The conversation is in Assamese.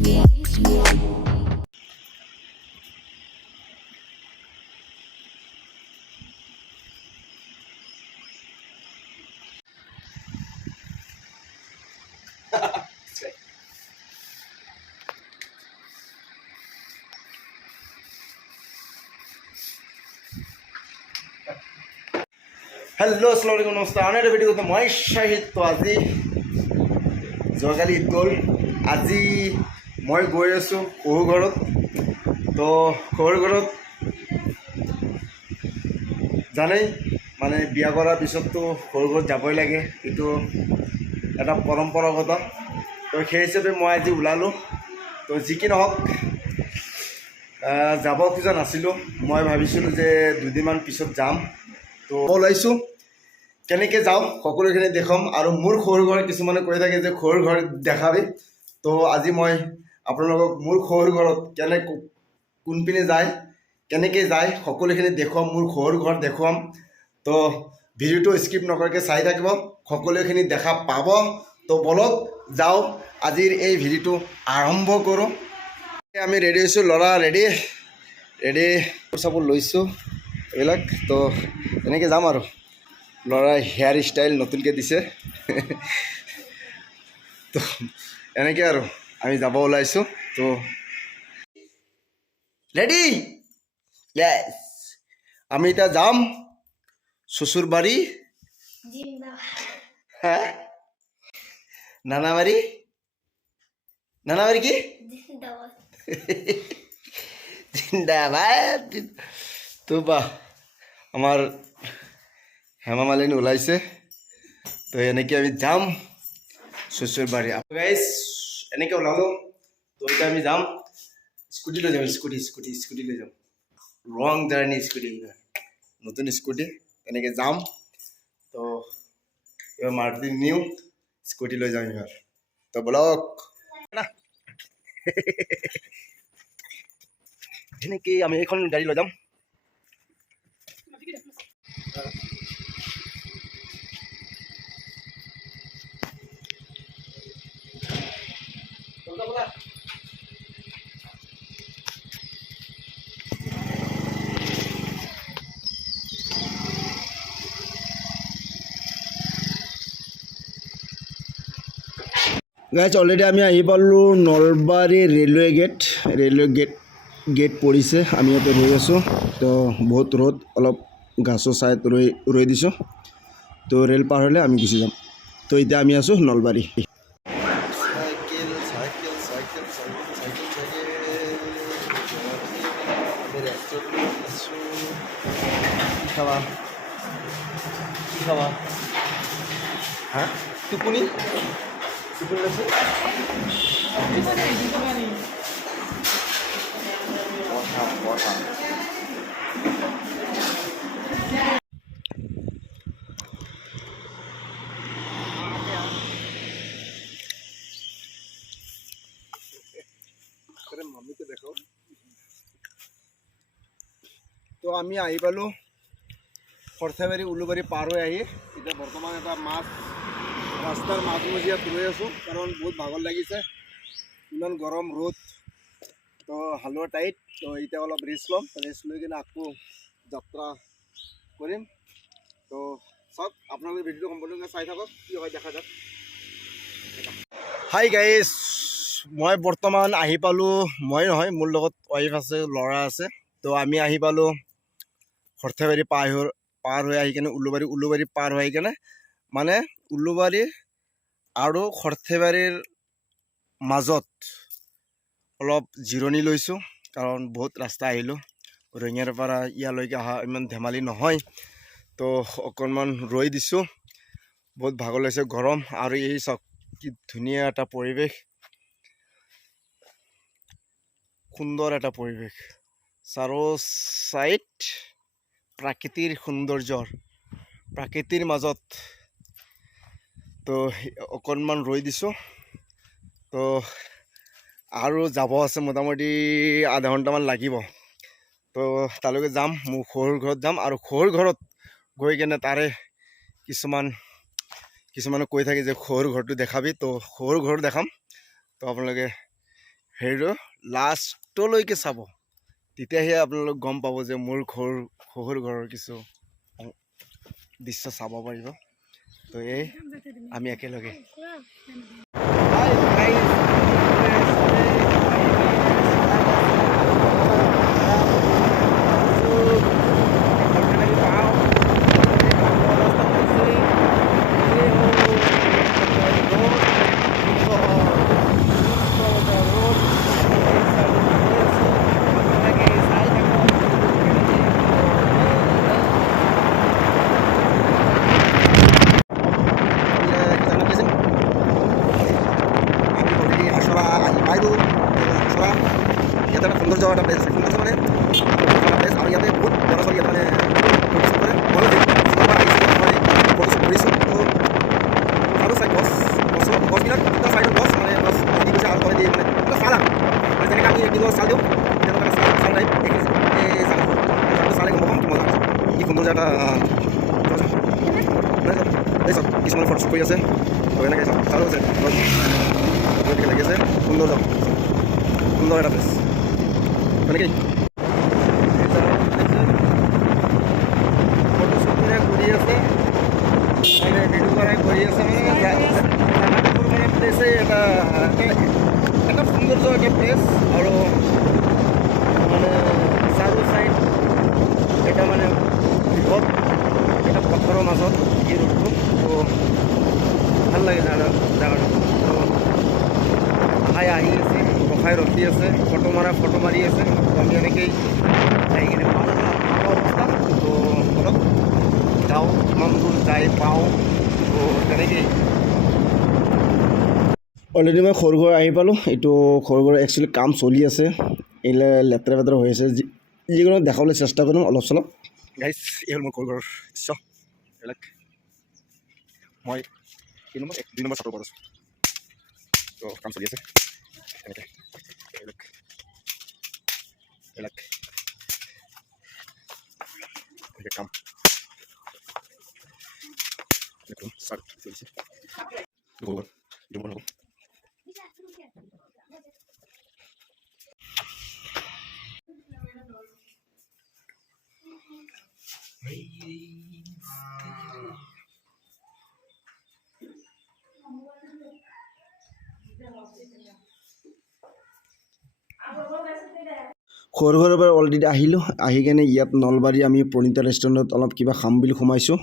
हेलो अस्सलाम नमस्ते आने भिडिओ मैं शाहिद तो आज जोकाली ईद गल आज मैं गई आसो शहु घर तो शहु घर जाने माने बिया करार पिछत तो शहु घर जाबई लागे एटू एटा परम्परागत तो সেই হিচাপে मैं आज ওলালো तो जी की নহওক যাব খোজা নাছিলোঁ মই ভাবিছিলোঁ যে দুদিনমান পিছত যাম তো ওলাইছোঁ কেনেকৈ যাওঁ সকলোখিনি দেখাম আৰু মোৰ শহুৰ ঘৰ কিছুমানে কৈ থাকে যে শহুৰ ঘৰ দেখাবি তো আজি মই আপোনালোকক মোৰ শহুৰ ঘৰত কোনপিনে যায় কেনেকৈ যায় সকলোখিনি দেখুৱাম মোৰ শহুৰ ঘৰ দেখুৱাম তো ভিডিঅ'টো স্কিপ নকৰাকৈ চাই থাকিব সকলোখিনি দেখা পাব তো বলক যাওঁ আজিৰ এই ভিডিঅ'টো আৰম্ভ কৰোঁ আমি ৰেডি হৈছোঁ ল'ৰা ৰেডি চাবোৰ লৈছোঁ এইবিলাক তো এনেকৈ যাম আৰু ল'ৰা হেয়াৰ ষ্টাইল নতুনকৈ দিছে তো এনেকৈ আৰু আমি যাব ওলাইছোঁ তো ৰেডি য়েছ আমি এতিয়া যাম শ্বশুৰবাৰী হা নানাবাৰী কি জিন্দাবাদ তো বা আমাৰ হেমা মালিনী ওলাইছে তো এনেকৈ আমি যাম শ্বশুৰবাৰী গাইজ এনেকৈ ওলালোঁ তো এতিয়া আমি যাম স্কুটি লৈ যাম স্কুটি লৈ যাম লং জাৰ্ণি স্কুটি নতুন স্কুটি তেনেকৈ যাম তো এইবাৰ মাৰুতি নিউ স্কুটি লৈ যাম এইবাৰ তো বলক এনেকৈ আমি এইখন গাড়ী লৈ যাম গাইজ অলৰেডি আমি আহি পালোঁ নলবাৰী ৰেলৱে গেট পৰিছে আমি ইয়াতে ৰৈ আছোঁ তো বহুত ৰ'দ অলপ গাছৰ ছাইত ৰৈ দিছোঁ তো ৰেল পাৰ হ'লে আমি গুচি যাম তো এতিয়া আমি আছোঁ নলবাৰী কি খাবা হা টোপনি মাম্মিকে দেখো তো আমি আহি পালোঁ সৰ্থেবাৰী উলুবাৰী পাৰ হৈ আহি এতিয়া বৰ্তমান এটা ৰাস্তাৰ মাজমজিয়াত ৰৈ আছোঁ কাৰণ বহুত ভাগৰ লাগিছে ইমান গৰম ৰ'দ তো হালোৱা টাইট তো এতিয়া অলপ ৰেষ্ট ল'ম ৰেষ্ট লৈ কিনে আকৌ যাত্ৰা কৰিম তো চাওক আপোনালোকে ভিডিঅ'টো সম্পূৰ্ণকৈ চাই থাকক কি হয় দেখা যাওক হাই গাইজ মই বৰ্তমান আহি পালোঁ মই নহয় মোৰ লগত ৱাইফ আছে ল'ৰা আছে তো আমি আহি পালোঁ সৰ্থেবাৰী পাৰ হৈ আহি কিনে উলুবাৰী পাৰ হৈ কিনে মানে উলুবাৰী আৰু সৰ্থেবাৰীৰ মাজত অলপ জিৰণি লৈছোঁ কাৰণ বহুত ৰাস্তা আহিলোঁ ৰঙিয়াৰ পৰা ইয়ালৈকে অহা ইমান ধেমালি নহয় তো অকণমান ৰৈ দিছোঁ বহুত ভাগৰ লাগিছে গৰম আৰু এই চাওক কি ধুনীয়া এটা পৰিৱেশ সুন্দৰ এটা পৰিৱেশ চাৰো চাইড প্ৰাকৃতিৰ সৌন্দৰ্যৰ প্ৰাকৃতিৰ মাজত তো অকণমান ৰৈ দিছোঁ তো আৰু যাব আছে মোটামুটি আধা ঘণ্টামান লাগিব তো তালৈকে যাম মোৰ শহুৰ ঘৰত যাম আৰু শহুৰ ঘৰত গৈ কেনে তাৰে কিছুমানে কৈ থাকে যে শহুৰ ঘৰটো দেখাবি তো শহুৰ ঘৰ দেখাম তো আপোনালোকে হেৰিটো লাষ্টলৈকে চাব, তেতিয়াহে আপোনালোক গম পাব যে মোৰ শহুৰ ঘৰৰ কিছু দৃশ্য চাব পাৰিব। তো এই আমি একেলগে সৌন্দৰ্য এটা প্লেচ আছে। সৌন্দৰ্য মানে প্লেচ আৰু ইয়াতে বহুত ল'ৰা ছোৱালী ইয়াতে মানে ময়ো ফটো কৰিছোঁ। তো আৰু চাই গছবিলাক দুটা চাইডৰ গছ মানে গছ লাগি গৈছে আৰু তলেদি মানে এটা চাল আৰু মানে যেনেকৈ আমি এক্টিঙৰ চাল দিওঁ তেনেকুৱা এটা চাল টাইপ এই চালটো চালে গম পাম মজা কি সৌন্দৰ্য এটা এই চব কিছুমানে ফটো কৰি আছে। তো এনেকৈ চব চালো আছে লাগি আছে সুন্দৰ এটা প্লেচ এনেকেই ফটো শ্বুট কৰি আছে মানে ভিডিঅ' কৰাই কৰি আছে মানে প্লেছে এটা সৌন্দৰ্য এটা প্লেচ আৰু মানে চাৰু চাইড এটা মানে বৃহৎ এটা পথাৰৰ মাজত এই ৰোডটো। তো ভাল লাগে জেগাটো। ভাই আহি আছে, ৰখাই ৰখি আছে, ফটো মাৰি আছে। তো আমি এনেকেই যাই কিনে অৱস্থা। তো অলপ যাওঁ, কিমান দূৰ যাই পাওঁ। তো তেনেকেই অলৰেডি মই সৰুঘৰ আহি পালোঁ। এইটো সৰুঘৰ একচুৱেলি কাম চলি আছে, এইলে লেতেৰা পেতেৰা হৈ আছে। যিকোনো দেখাবলৈ চেষ্টা কৰিম অলপ চলপ। গাইজ এই হ'ল মোৰ সৰুঘৰৰ দৃশ্য। এইবিলাক মই 2 নম্বৰ চাটৰ ওপৰত আছোঁ। তো কাম চলি আছে এনেকৈ এইবিলাক কাম ষ্টাৰ্ট চলিছে। সৰুঘৰৰ পৰা অলৰেডি আহিলোঁ। আহি কেনে ইয়াত নলবাৰী আমি প্ৰণীতা ৰেষ্টুৰেণ্টত অলপ কিবা খাম বুলি সোমাইছোঁ।